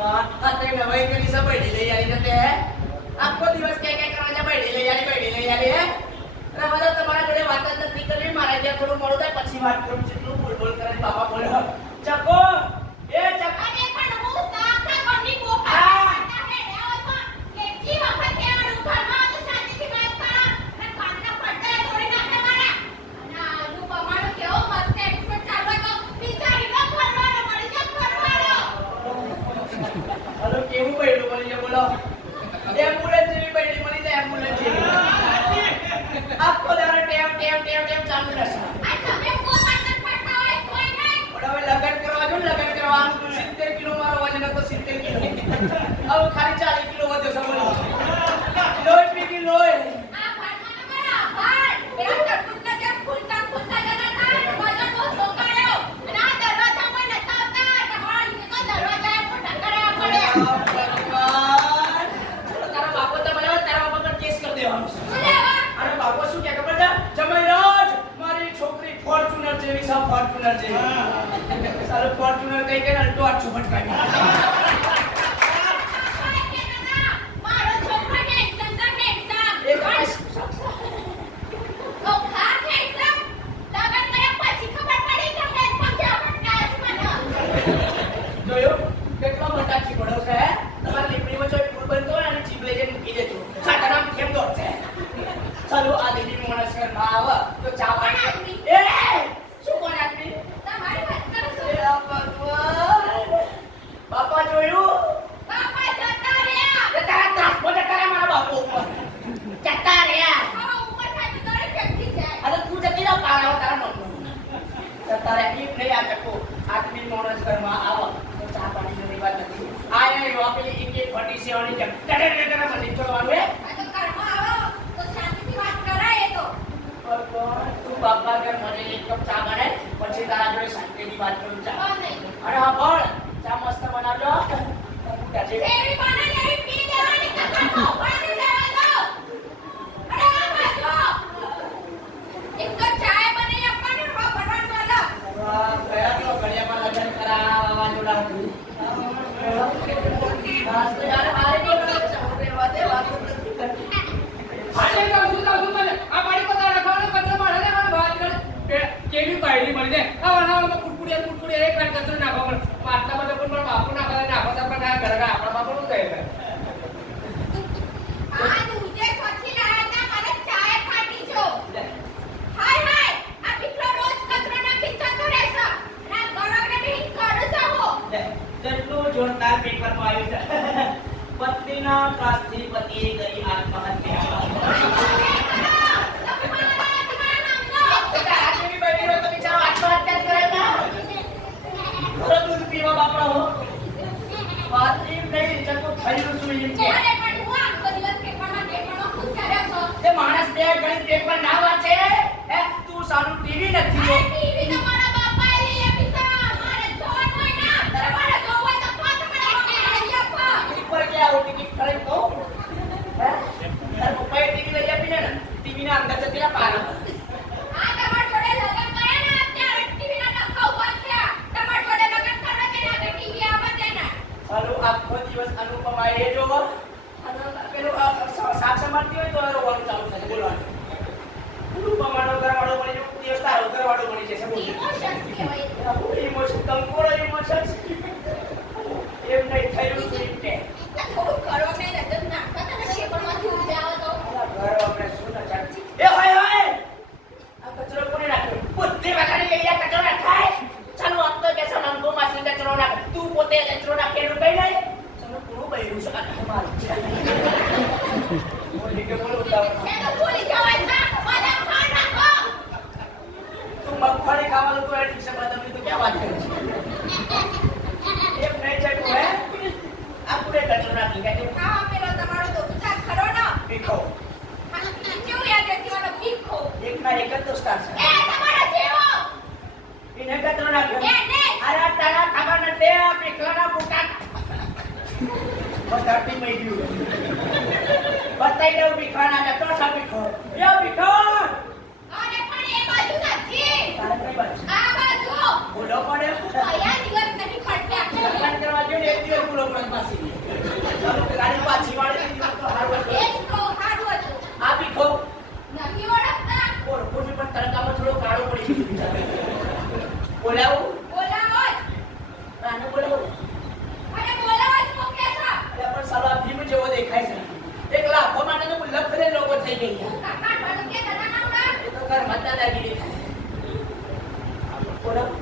ભગવાન આ તે નવાઈ કરી છે બૈડી લઈ આલી તે આખો દિવસ કે કરવા છે બૈડી લઈ આલી હે અરે મને તમારા જોડે વાત જ નથી કરવી મારા જે થોડું મોડું થાય પછી વાત કરું જેટલું બોલ કરે બાપા બોલ્યો ચકો એ ચકો અરે પણ હું સાખા કોની બોકા કેટલી વખત કેવાનું ઘરમાં તો શાંતિથી વાત કરો અને કાનના પડદા તોડી નાખે મારા અને આલુ પમાણો કેવો મસ્ત એપિસોડ ચાલવો તો બિચારી નો ફરવાનો મળી જાય ફરવાનો હલો કેવું બૈડું મળી જાય બોલો એમ્બ્યુલન્સ જેવી બૈડી મળી જાય એમ્બ્યુલન્સ જેવી આખો દાડો ટેમ ચાલુ રહેશે આ તમે પોતાને પડતા હોય કોઈ નહીં પણ હવે લગન કરવા 70 કિલો મારો વજન હતો 70 કિલો હવે ખાલી 40 કિલો વધ્યો છે બોલો લોહી પીકી લોહી આ ભાડમાનો મારા ભાડ પેલા તરફુટના જે ફૂલતા જના થાય વજન બહુ સોકાયો અને આ દરવાજામાં નતા આવતા તમારા તો દરવાજા મોટા કરવા પડે તારા બાપો તો બોલાવો તારા બાપા પર કેસ કરી દેવાનો છે બોલાવો અરે બાપો શું કે ખબર છે જમાઈરાજ મારી છોકરી ફોર્ચ્યુનર જેવી છે ફોર્ચ્યુનર જેવી સારો ફોર્ચ્યુનર કઈ કે અલ્ટો 800 ભટકાવી મારો છોકરો કે એક્ઝામ તો ખા કે એક્ઝામ લગન કર્યા પછી ખબર પડી કે હેડ પંજા ભટકાય મને જોયો કેટલો મોટા ચીબડો છે તમારા લીમડીમાં જો ફૂલ બનતો હોય અને ચીબડે જેમ મૂકી દેજો ખાટારામ કેમ દોડશે ચાલો આ દીદી મોણસ કર માં આવ તો ચા પાણી એ શું કોણ આદમી તમારી વાત કરો છો એ ભગવાન બાપા જોયું બાપા જતા રહ્યા એ તારા ત્રાસ બોલે કરે મારા બાપો ઉપર જતા રહ્યા હવે ઉંમર થાય તો દરેક વ્યક્તિ જાય અરે તું જતી રહો પારાવ તારા નોકરો જતા રહ્યા એક નહીં આ ચક્કો આદમી મોણસ કર માં આવ તો ચા પાણી ની વાત નથી આયા યો પેલી એક ફટી સેવાની જમ કરે મને છોડવાનું હે આ તો ઘરમાં આવો તો શાંતિથી વાત કરાય એ તો ભગવાન તું બાપા ઘર મને એક કપ ચા બનાય પછી તારા જોડે શાંતિથી વાત કરું ચા કોણ નહીં અરે હા પણ ચા મસ્ત બનાવજો એવી મને એવી પી દેવાની કથા પાણી લેવા દો અરે આ બાજુ એક તો ચાય બની આપવાની રો ભરવાનું વાલા વાહ કયા તો ઘડિયામાં લગન કરાવવા જોડા હતી બસ તો યાર મારે તો ચાલે વાતે વાતો નથી કરતી આજે કહું છું મને આ પાણી પતા રાખવાનો કચરો મારે ને મને વાત કર કેવી બાયડી મળી જાય આ વણામાં કુડકુડિયા એક વાર કચરો નાખો પણ માટલા માં પણ બાપુ નાખો તો પણ ના ઘરે આપણા બાપુ નું જાય આ દૂધે પછી લાયા તા મને ચાય ફાટી છો હાય હાય આ દીકરો રોજ કચરો નાખી જતો રહેશે ના ગરમને બી કરું છો કેટલું જોરદાર પેપરમાં આવ્યું છે પત્નીના ત્રાસથી પતિએ કરી આત્મહત્યા દૂધ પીવા બાપડા હો વાત એમ નહીં ચકો થયું શું એમ કે અરે પણ હું આખો દિવસ પેપરમાં ખુશ કર્યો છો તે માણસ બે ઘડી પેપર ના વાંચે હે તું સારું ટીવી નથી જો ટીવી તો મારા બાપાએ લઈ આપી છે મારે જોવાનું હોય ના તમારે જોવું હોય તો પાછો મને લઈ આપો ઉપર કે આવો ટિકિટ ખરીદ દો હે તાર પપ્પાએ ટીવી લઈ આપી ને ટીવી ના અંદર જતી પારા આ તમાર જોડે લગન કર્યા ને ત્યારે ટીવી ના નખા ઉપર થયા તમાર જોડે લગન કરવા કે ના ટીવી આવવા દે ના ચાલો આખો દિવસ અનુપમા એ જોવો અને પેલું સાક્ષ મારતી હોય તો રોવાનું ચાલુ થાય બોલવાનું અનુપમાનો ઘરવાળો મળી જો દિવસ તારો ઘરવાળો મળી જશે બોલ ઇમોશન કહેવાય ઇમોશન કંકોળો ઇમોશન એમ નહીં થયું શું એમ કે થોડું કરો ને નજર નાખતા ને પેપરમાંથી ઉડી આવો તો ઘર આપણે શું ના ચાલતી એ હોય આ કચરો કોને નાખ્યો બુદ્ધિ વગાડી લઈ આ કચરો નાખાય ચાલો આપ તો કે સનંગો માસી કચરો નાખ તું પોતે કચરો નાખેલું કઈ નહીં ચલો પૂરું બૈરું છે આ મારું બોલી કે બોલો એ તો ભૂલી જવાય ના બધા ખાન નાખો તું મગફળી ખાવાનું તો ઠીક છે બદમની તો ક્યાં વાત કરે છે એમ નહીં ચાલ્યું હે આ પૂરે કચરો નાખી કે ખાવા પેલો તમારો દોસ્તાર ખરો ને પીખો કેવું યાદ રહેતી વાળો ભીખો એક ના એક જ દોસ્તાર છે એ તમારો જેવો એને કચરો નાખ્યો એને અરે તારા ખબર નથી આ પીખલાના બુકા બતાતી મઈ ગયું બતાઈ દઉં પીખવાના ને તો સા પીખો એ પીખો અરે પણ એ બાજુ નથી તારે કઈ બાજુ આ બાજુ બોલો પડે કયા દિવસ નહીં પડતા લગન કરવા જો એક દિવસ બોલો પડે બોલાવું બોલાવો જ. આને બોલાવું અને બોલાવો જ મોકલે છો. એટલે પણ સાલો આ ભીમ જેવો દેખાય છે એક લાખો માટે તો લખરે લોકો થઈ ગઈ છે. કાકા ભણું કે તને ના ઉડા. એ તો ઘર માતા લાગી દેખાય બોલાવું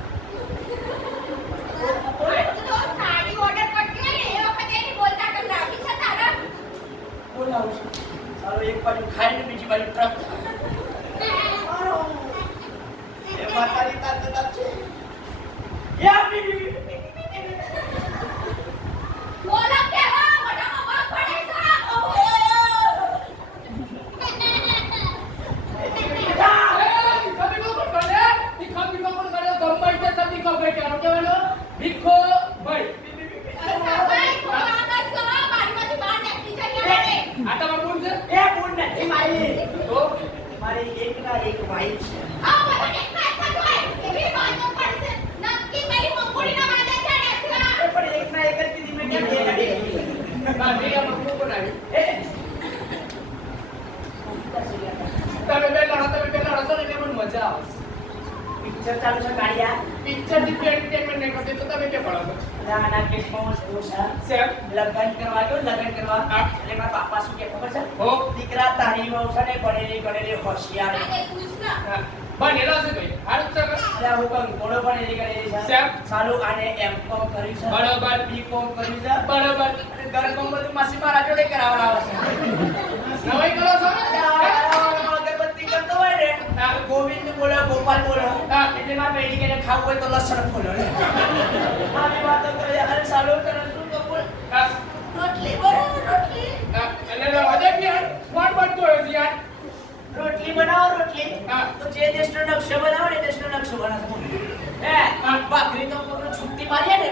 તું તો સાડી ઓર્ડર કરતી હોય ને એ વખતે એની બોલતા કેમ લાગી છે તારા? બોલાવું છું સાલો એક બાજુ ખાઈને બીજી બાજુ ટ્રક એ માતાની તાકાત છે યા બીબી બોલો કેવા મોઢામાં વાળ પડે છે. ભાઈ કોણ જ ગો બારીમાંથી બહાર નીકળી જઈએ આપણે. એ બુન નથી મારી એક ના એક વાઈફ છે આ બધા એકલા જ હોય. એવી વાતો પડશે. નક્કી મારી મંગુડીના વાદે ચડે છે. એ પણ એક ના એક જ કીધી મેં કેમ બે ના બે કીધી? એ પિક્ચર ચાલુ છે ગાડિયા ના કેસમાં હું શું છે લગ્ન કરવા ગયો લગ્ન કરવા એટલે મારા બાપા શું કે ખબર છે દીકરા તારી વહુ છે ને ભણેલી ગણેલી હોશિયાર આને પૂછના. બનેલો છે ભાઈ હારું છે એટલે હું કંકોડો ભણેલી ગણેલી છે શેમ? સાલું આને M.Com કર્યું છે બરોબર. B.Com કર્યું છે બરોબર અને ઘરકામ બધું માસી મારા જોડે કરાવડાવે છે નવાઈ કરો છો અગરબત્તી કરતો હોય ને તો ગોવિંદ બોલો ગોપાલ બોલો એટલે મારા બેડી કે ખાવું હોય તો લસણ ફોલો ને આવી વાતો કરે અરે સાલો તને શું તો બોલ રોટલી બનાવો રોટલી અને હજે બી કોણ બનતો હોય છે યાર રોટલી બનાવો રોટલી હા. તો જે દેશનો નકશો બનાવો ને દેશનો નકશો બનાવો ભાખરી તો કોકનો છૂટી મારીએ ને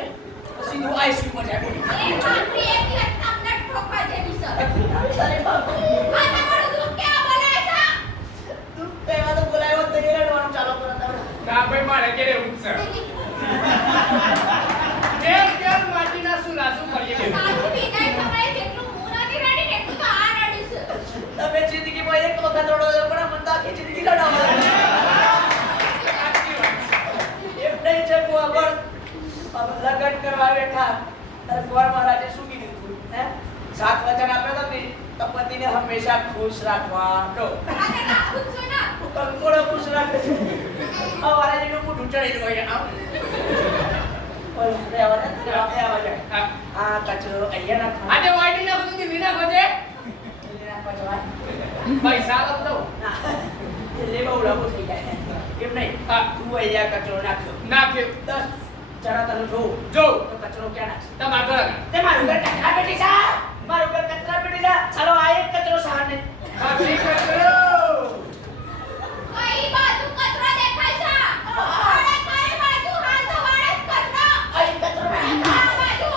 તો સીધું આઈસી માં જાય એ ભાખરી એક દિવસ તમને ઠોકા જેવી છે. અરે બાપરે આ તમારું દૂધ કેવા બનાવે છે? તું પહેલા તો બોલાવ્યો તો એ રડવાનું ચાલુ કરો તમે ના ભાઈ મારે કે એવું છે કેમ માટીના સુલા શું કરીએ સારું વિદાય સમયે જેટલું હું નથી રડી ને એટલું તો આ રડી છે. તમે જિંદગીમાં એક વખત રડો છો પણ મને તો આખી જિંદગી રડાવો એમ નહીં છે હું આગળ લગ્ન કરવા બેઠા તારે ગોર મહારાજે શું કીધું હતું હે સાત વચન આપ્યો તો ને તો પતિને હંમેશા ખુશ રાખવાનો આને રાખું જ છું ને. હું કંકોડો ખુશ રાખે છે અમારા જેનું મોઢું ચડેલું હોય આમ ઓય રે આવા જાય આ કચરો અહીંયા નાખવાનો આજે વાઈટી ના બધું વિના ખોજે પૈસા આલો તો લેવા ઉલાવો થઈ જાય એમ નહીં હા. તું અહીંયા કચરો નાખ્યો નાખ્યો 10 જણા તને જોઉં જો તો કચરો ક્યાં નાખશે તમાર ઘર તે મારું ઘર કચરા પેટી છે મારું ઘર કચરા પેટી છે ચાલો આ એક કચરો સહાર ને ભાખરી કચરો કઈ બાજુ કચરો દેખાય છે? અરે કઈ બાજુ હાલ તો વાળે જ કચરો. અહીં કચરો નાખ. આ બાજુ.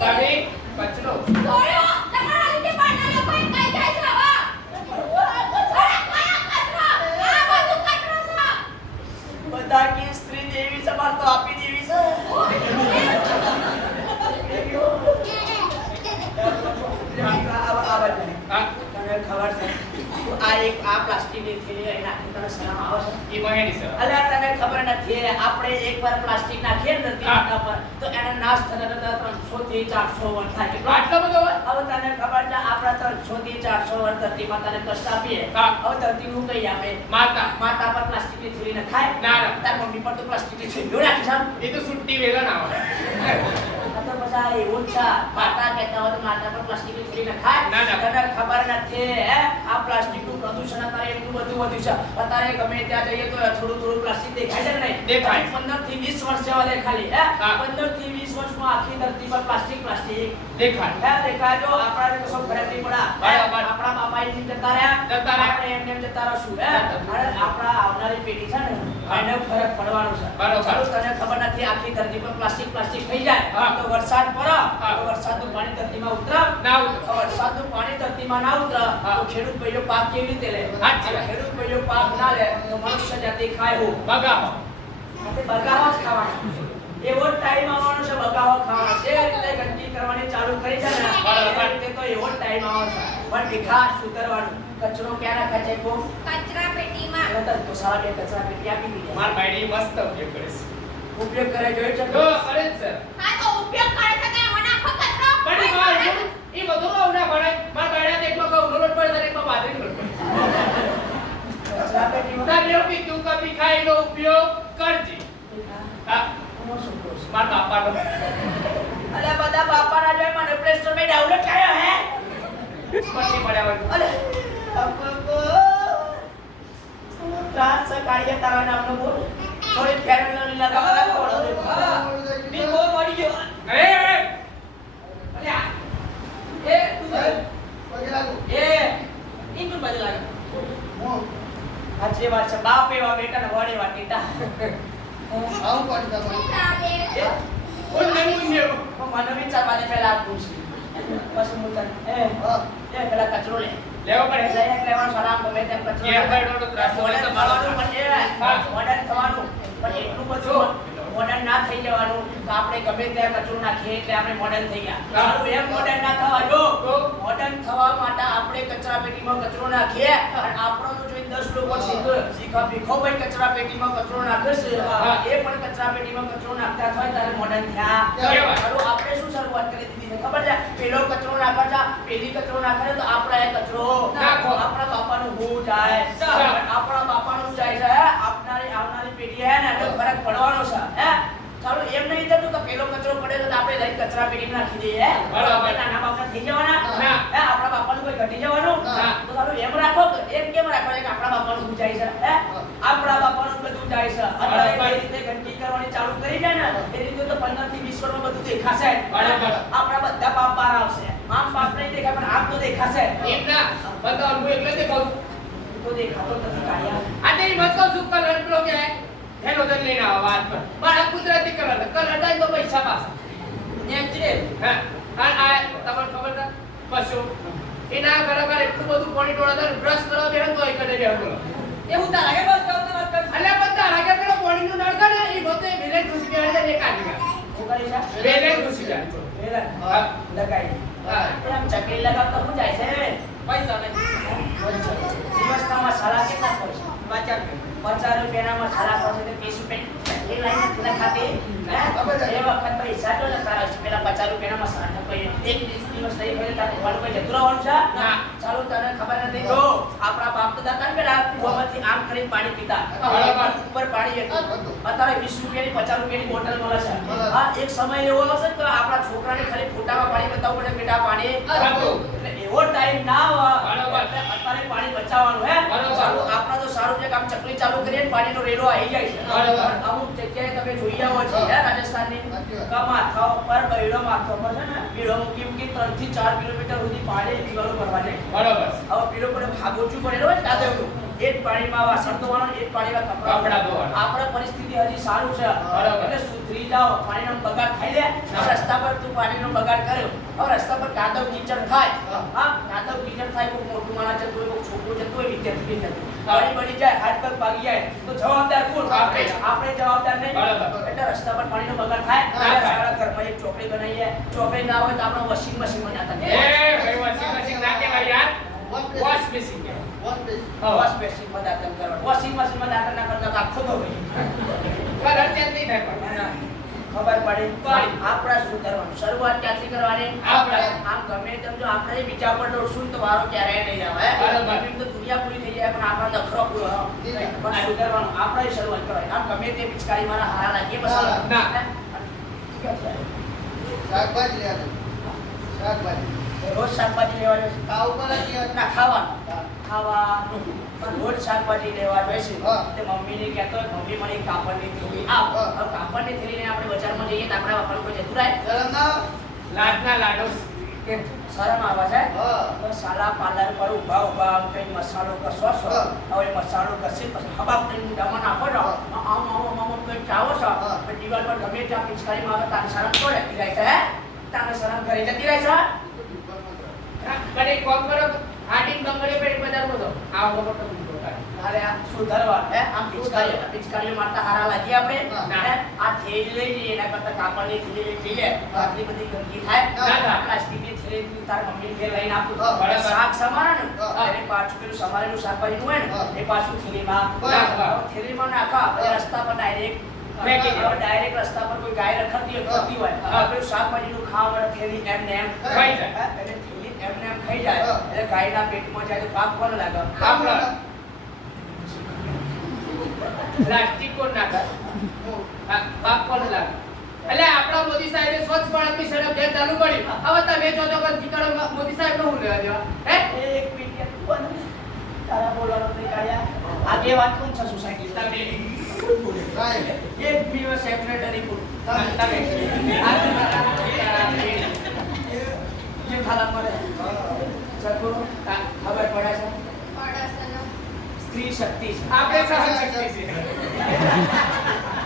ભાભી કચરો છોડ્યો. તમારા લીધે બહારના લોકો કઈ જાય છે હવે? અરે કયા કચરો? આ બાજુ કચરો છે. બધા કે સ્ત્રી દેવી છે માર તો આપી દેવી છે હા તને ખબર છે તું આ એક આ પ્લાસ્ટિકની થેલી અહીં નાખી તને શરમ આવે છે ઈ મહેની છે અલ્યા તને ખબર નથી આપણે એકવાર પ્લાસ્ટિક નાખીએ ને ધરતી હા. માતા પર તો એને નાશ થતા 300 થી 400 વર્ષ થાય કેટલો? આટલો બધો હોય હવે તને ખબર છે આપણા 300 થી 400 વર્ષ ધરતી માતાને કષ્ટ આપીએ હા. હવે ધરતી નું કઈ આપે માતા માતા પર પ્લાસ્ટિકની થેલી નખાય ના, ના. તાર મમ્મી પર તો પ્લાસ્ટિકની થેલીઓ રાખી છે એ તો સુટ્ટી વેલા ના હોય આ તો પછી આ એવું જ છે માતા કહેતા હોય તો માતા પર પ્લાસ્ટિકની થેલી નખાય ના, ના. તને ખબર નથી હે આ પ્લાસ્ટિકનું પ્રદૂષણ અત્યારે એટલું બધું વધ્યું છે અત્યારે ગમે ત્યાં જઈએ તો થોડું થોડું પ્લાસ્ટિક દેખાય છે કે નહીં દેખાય. 15 થી 20 વર્ષ જેવા દેખાય હે હા. 15 થી 20 વર્ષમાં આખી ધરતી પર પ્લાસ્ટિક દેખાય હે દેખાય જો આપણાને કશો ફરક નહીં પડે બરાબર. આપણા બાપા એમ જતા રહ્યા જતા રહ્યા. આપણે એમ જતા રહીશું હે અને આપણા આવનારી પેઢી છે ને હા. એને ફરક પડવાનો છે બરાબર. ચાલો તને ખબર નથી આખી ધરતી પર પ્લાસ્ટિક થઈ જાય હા. તો વરસાદ પડે હા. તો વરસાદનું પાણી ધરતીમાં ઉતરે ના ઉતરે. તો વરસાદનું પાણી ધરતીમાં ના ઉતરે હા. તો ખેડૂત ભાઈઓ પાક કેવી રીતે લે સાચી વાત. ખેડૂત ભાઈઓ પાક ના લે તો મનુષ્ય જાતિ ખાય હું બગાવો એટલે બગાવો જ ખાવાનો એવો ટાઈમ આવવાનો છે બગાવો ખાવાનો જે રીતે ગંદકી કરવાની ચાલુ કરી છે ને બરાબર. એ રીતે તો એવો ટાઈમ આવવાનો છે પણ ભીખા સુધરવાનું કચરો ક્યાં રાખે છે કો કચરા પેટીમાં. એટલે તો સારા બે કચરા પેટી આપી દીધી માર બાયડી મસ્ત ઉપયોગ કરે છે. ઉપયોગ કરે જોઈ છે જો કરે જ છે. હા તો ઉપયોગ કરે છે કે મને આખો કચરો પણ એ બધું આવડા પડે. માર બાયડા એકમાં ઘઉંનો લોટ પડે અને એકમાં બાજરીનો લોટ પડે. કચરા પેટીમાં તને એવું કીધું કે મીઠાઈનો ઉપયોગ કરજે. હા, કોનો છોકરો છે? માર બાપાનો. અલે બધા બાપાના જોઈ મને પ્લે સ્ટોર માં ડાઉનલોડ કર્યો હે પછી પડ્યા હોય. અલે અપકો ત્રાસ કાઢીએ તારા નામનો બોલ થોડી ફેરન લગાવવા કોળો દે બી કો મળી ગયો એ અલ્યા એ તું એ ઈ તું બાજુ લાગે. સાચી વાત છે બાપ એવા બેટા ને વડ એવા ટીટા કોણ નમું છે? મને વિચારવાને પહેલા આ પૂછી પછી હું તને એ પેલા કચરો લે લેવો પડે. લઈને લેવાનો સલામ ગમે તેમ કચરો એ ભાઈનો ત્રાસ હોય તો મોડર્ન થવાનું પણ મોડર્ન થવાનું પણ એટલું બધું મોડર્ન ના થઈ જવાનું તો આપણે ગમે ત્યાં કચરો નાખીએ એટલે આપણે મોડર્ન થઈ ગયા સારું એમ મોડર્ન ના થવા જો મોડર્ન થવા માટે આપણે કચરા પેટીમાં કચરો નાખીએ અને આપણો જોઈ 10 લોકો શીખા ભીખો ભાઈ કચરા પેટીમાં કચરો નાખે છે એ પણ કચરા પેટીમાં કચરો નાખતા થાય ત્યારે મોડર્ન થયા સારું આપણે શું શરૂઆત કરી દીધી છે ખબર છે પેલો કચરો નાખે છે પેલી કચરો નાખે છે તો આપણે એ કચરો નાખો આપણા બાપાનું હું જાય આપણા બાપાનું જાય છે આવનારી પેઢી હે ને એટલે ફરક પડવાનો છે હે ચાલો એમ નહીં થતું કે પેલો કચરો પડે તો આપણે લઈ કચરા પેટીમાં નાખી દઈએ બરાબર. નાના બાપા થઈ જવાના ના. હે આપણા બાપાનું કોઈ ઘટી જવાનું ના. તો ચાલો એમ રાખો કે એમ કેમ રાખો કે આપણા બાપાનું શું જાય છે હે આપણા બાપાનું બધું જાય છે અત્યારે બરાબર. એ રીતે ગંદકી કરવાની ચાલુ કરી દે ને એ રીતે તો 15 થી 20 વર્ષમાં બધું દેખાશે બરાબર. આપણા બધા પાપ બહાર આવશે આમ પાપ નહીં દેખાય પણ આમ તો દેખાશે એમ ના બધા હું એટલે દેખાઉં. તો દેખાતો નથી કાઢ્યા આજે ઈ મત કહું છું કલર પેલો કે હેલો દન લઈને આવો વાત પર. મારા કુદરતી કલર થાય તો પૈસા પાછા. નેચરલ હા આ તમને ખબર છે પશુ એના ઘરે એટલું બધું પાણી ઢોળે છે બ્રશ કરવા બેહે તો એક કરે બેહે બોલો. એવું તાર લાગે બસ કહું તો વાત કર અલ્યા બધા લાગે પેલો પાણીનું નળ છે ને એ બધે વેલે ઘૂસી ગયા છે ને કાઢી ગયા. શું કરી છે વેલે ઘૂસી ગયા. વેલા હા. લગાઈ હા. આમ ચકલી લગાવતા શું જાય છે પૈસા નહીં દિવસના મસાલા કેટલા પડશે 50 રૂપિયાના મસાલા પડશે તો 30 રૂપિયા એ લાઈને નથી ખાતી એ વખત પૈસા તો જતા રહેશે પેલા 50 રૂપિયાના મસાલા કોઈ એક દિવસ નહીં હોય તો તમારું કોઈ જતું રહેવાનું છે ના. ચાલો તને ખબર નથી જો આપણા બાપ દાદા હતા ને પેલા કુવામાંથી આમ કરીને પાણી પીતા બરાબર. ઉપર પાણી હતું અત્યારે 20 રૂપિયાની 50 રૂપિયાની બોટલ મળે છે હા એક સમય એવો હશે કે આપણા છોકરાને ખાલી ફોટામાં પાણી બતાવવું પડે બેટા પાણી હતું. એટલે એવો ટાઈમ ના આવે બરાબર. એટલે અત્યારે પાણી બચાવવાનું હે બરાબર. ચાલો આપણા તો સારું છે કે આમ ચકલી ચાલુ કરીએ ને પાણીનો રેલો આવી જાય છે બરાબર. અમુક જગ્યાએ તમે જોઈ આવો છો હે રાજસ્થાનની કે માથા ઉપર બૈડો માથા ઉપર છે ને બીડો મૂકી મૂકી 3 થી 4 કિલોમીટર સુધી પાણી દીવાલો ભરવા જાય બરાબર. હવે પેલો પડે ભાગોચું પડેલો હોય ને દાદા એ જ પાણીમાં વાસણ ધોવાનું એ જ પાણીમાં કપડાં ધોવાના. આપણે પરિસ્થિતિ હજી સારું છે બરાબર. એટલે સુધરી જાઓ પાણીનો બગાડ ખાઈ લે હવે રસ્તા પર તું પાણીનો બગાડ કર્યો હવે રસ્તા પર કાદવ કીચડ થાય હા કાદવ કીચડ થાય કોઈ મોટું માણસ જતું હોય કોઈ છોકરો જતો હોય વિદ્યાર્થી જતું પાણી બળી જાય હાથ પગ ભાગી જાય તો જવાબદાર કોણ આપણે જવાબદાર નહીં બરાબર. એટલે રસ્તા પર પાણીનો બગાડ થાય ના થાય. સારા ઘરમાં એક ચોકડી બનાવીએ ચોકડી ના હોય તો આપણે વોશિંગ મશીનમાં નાખતા એ ભાઈ વોશિંગ મશીન ના કહેવાય યાર વોશ મશીન કહેવાય. વોશ મશીનમાં દાખલ કરવાનું વોશિંગ મશીનમાં દાખલ ના કરતા તો આખો તો ભાઈ કલર ચેન્જ નહીં થાય પણ. ખબર પડી પડી. આપણે શું કરવાનું શરૂઆત ક્યાંથી કરવાની આપણે. આમ ગમે તેમ જો આપણે બીજા પર દોડશું તો વારો ક્યારેય નહીં આવે બરાબર. એમ તો દુનિયા પૂરી થઈ જાય પણ આપણો નખરો પૂરો પણ શું કરવાનું આપણે શરૂઆત કરવાની આમ ગમે તે પિચકારી મારા હારા લાગીએ બસ ના. રોજ શાકભાજી લેવા જોઈએ ના ખાવાનું ખાવાનું પણ રોજ શાકભાજી લેવા જોઈએ છે હા. તે મમ્મીને કહેતો હોય મમ્મી મને એક કાપડની થેલી આપ હા. હવે કાપડની થેલી લઈને આપણે બજારમાં જઈએ તો આપણા બાપાનું કોઈ જતું રહે લાડના લાડુ શરમ આવે છે હા. તો સાલા પાર્લર પર ઊભા આમ કઈ મસાલો કસો છો હા. હવે મસાલો કસી પછી હબાબ કરીને મોઢામાં નાખો છો આમ કઈ ચાવો છો હા. પણ દિવાલ પર ગમે ત્યાં પિચકારીમાં આવે તારે શરમ તો રહેતી રહે છે હે તારે શરમ કરી જતી રહે છે કને કોમ કરો હાટીન બંગડી પર બજાર માં જાઓ આ વગર તો અરે આ સુધારવા હે આમ પિચકારીઓ મારતા હારા લાગી આપણે હે આ થેલી લઈ જઈએ એના કરતા કાપડની થેલી લઈ જઈએ આટલી બધી ગંદકી થાય પ્લાસ્ટિકની થેલી તાર મમ્મી ઘેર લઈને આપું શાક સમારે ને એને પાછું પેલું સમારેલું શાકભાજી હોય ને એ પાછું થેલીમાં નાખવા રસ્તા પર ડાયરેક્ટ રસ્તા પર કોઈ ગાય રખડતી હોય પેલું શાકભાજીનું ખાવા વાળા થેલી એમને એમ ખાઈ જાય એટલે થેલી એમને એમ ખાઈ જાય એટલે ગાયના પેટમાં જાય તો પાક કોણ લાગે આપણે પ્લાસ્ટિક કોણ નાખે પાક કોણ લાગે એટલે આપણા મોદી સાહેબે સ્વચ્છ ભારત મિશન અભિયાન ચાલુ કર્યું હવે તમે જો તો પણ દીકરો મોદી સાહેબ નું લેવા દેવા હે એક મિનિટ તારા બોલવાનું નહીં કાયા આગે વાત કોણ છે સોસાયટી તમે એક દિવસ સેક્રેટરી પૂર તમે જે ખાલા પડે ચકો ખબર પડે છે સ્ત્રી શક્તિ છે આપણે સહન શક્તિ છે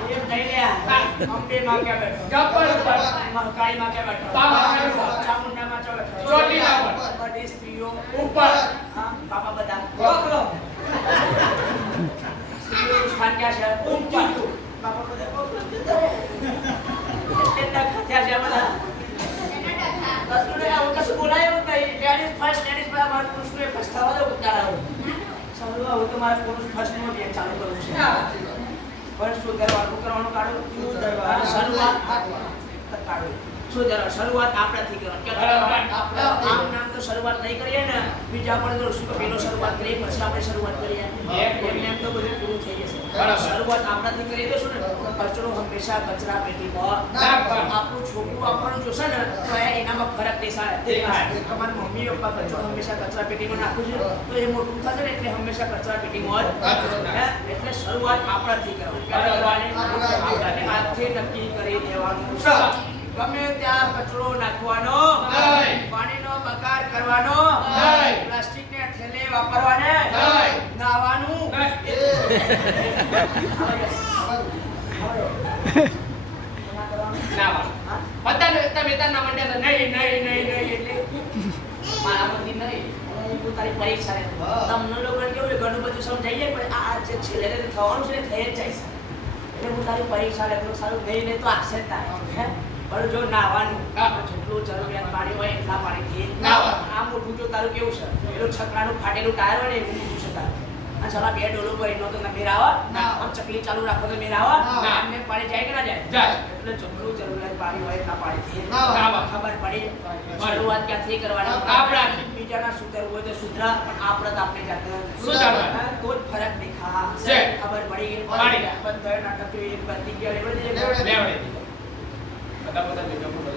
એમ નહીં લ્યા અંબે માં કે બેઠો ગબ્બર ઉપર મહકાળી માં કે બેઠો બાબા ચામુંડા માં ચો બેઠો ચોટીલા પર બધી સ્ત્રીઓ ઉપર હા બાપા બધા પકડો સ્ત્રીઓનું સ્થાન ક્યાં છે ઉપર બાપા બધા એટલે ખત્યા છે બધા કશું આવું કશું બોલાયું નહીં લેડીઝ ફર્સ્ટ લેડીઝ બધા મારા પુરુષને પસ્તાવા દો ઉતારાવો સમજો હવે તો મારા પુરુષ ફર્સ્ટનો બેન ચાલુ કરવું છે પણ શું કરવાનું કાઢો શરૂઆત કાઢો શરૂઆત આપણાથી કરવાની આમ નામ તો શરૂઆત નહીં કરીએ ને બીજા પણ તો શું પેલો શરૂઆત કરીએ પછી આપણે શરૂઆત કરીએ એમ તો બધું પૂરું થઈ જશે શરૂઆત આપણાથી કરી દેશું ને કચરો હંમેશા કચરા પેટીમાં આપણું છોકરું આપણને જોશે ને તો એનામાં ફરક દેખાય તમારી મમ્મી પપ્પા કચરો હંમેશા કચરા પેટીમાં નાખું છે તો એ મોટું થશે ને એટલે હંમેશા કચરા પેટીમાં એટલે શરૂઆત આપણાથી કરવાની આજથી નક્કી કરી દેવાનું ગમે ત્યાં કચરો નાખવાનો પાણીનો બગાડ કરવાનો પ્લાસ્ટિકને થેલે વાપરવાને નાવાનું પરીક્ષા તમને લોકોને કેવું ઘણું બધું સમજાઈએ પણ આ જે છેલ્લે થવાનું છે થઈ જ જાય છે એટલે હું તારી પરીક્ષા લેતો સારું નહીં લે તો આપશે તારે પણ જો નાવાનું જેટલું જરૂરિયાત પાણી હોય એટલા પાણીથી આ મોટું જો તારું કેવું છે પેલું છકડાનું ફાટેલું ટાયર હોય ને એવું મોટું છે તારું આ ચલા બે ડોલો પર એનો તો મેર આવા આમ ચકલી ચાલુ રાખો તો મેર આવા એમને પાણી જાય કે ના જાય એટલે જેટલું જરૂરિયાત પાણી હોય એટલા પાણીથી ખબર પડી શરૂઆત ક્યાંથી કરવાની આપણા બીજાના સુધરવું હોય તો સુધરા પણ આપણે તો આપણે જાતે સુધરવા કોઈ ફરક દેખા ખબર પડી પાણી બંધ થયો નાટક એક બધી ગયા લેવડે બધા ભેગા